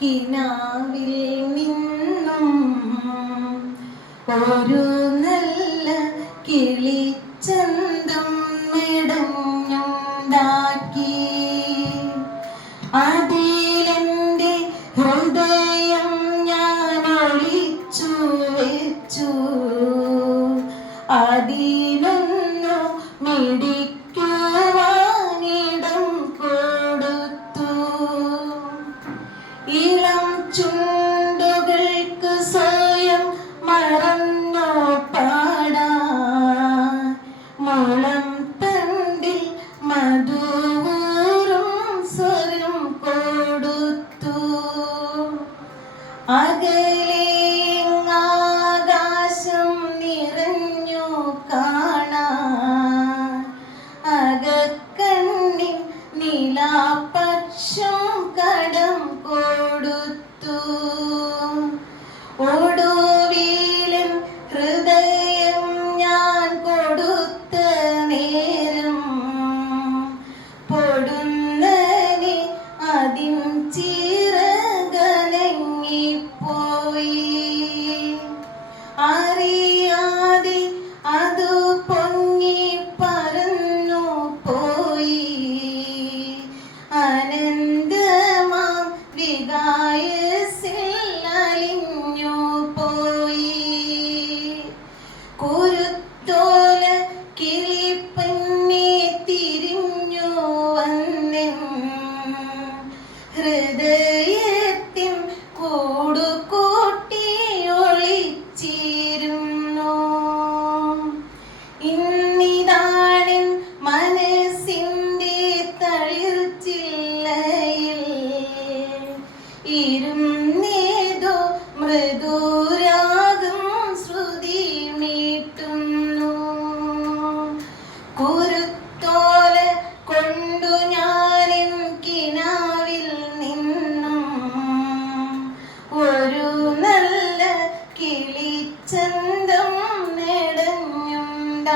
കിനാവിൽ നിന്നും ഒരു നല്ല കിളിച്ചന്തം മെടഞ്ഞുണ്ടാക്കി. അതിലെൻ്റെ ഹൃദയം ഞാൻ ഒളിച്ചു വെച്ചു. അതിലൊന്നു മിടിക്കുവാനിടം കൊടുത്തു. ഇളം ചുണ്ടുകൾക്ക് സ്വയം മറന്നു പാടാൻ മുളം തണ്ടിൽ മധുവൂറും സ്വരം കൊടുത്തു. അകലെ ആകാശം നിറഞ്ഞു കാണാൻ അകക്കണ്ണിൽ നിലാപക്ഷം കടം കൊടുത്തു. ഒടുവിലും ഹൃദയം ഞാൻ കൊടുത്ത നേരം പൊടുന്നനെ അതിൻ ചിറകനങ്ങിപ്പോയി. അറിയാതെ അതു പൊങ്ങി പറന്നു പോയി. അനന്തമാം വികായസിൽ അലിഞ്ഞു പോയി. കുരുത്തോല കിളിപ്പെണ്ണെ തിരിഞ്ഞു വന്നെൻ ഹൃദയത്തിൻ കൂടുകൂട്ടി ഒളിച്ചിരുന്നു. ഇന്നിതാണെൻ മനസ്സിൻ്റെ തളിർച്ചില്ലയിൽ ഇരുന്നേതോ മൃദുരാഗം ശ്രുതി മീട്ടുന്നു. കുരുത്തോല കൊണ്ടു ഞാനെൻ കിനാവിൽ നിന്നും ഒരു നല്ല കിളിച്ചന്തം നെടഞ്ഞുണ്ടാക്കി.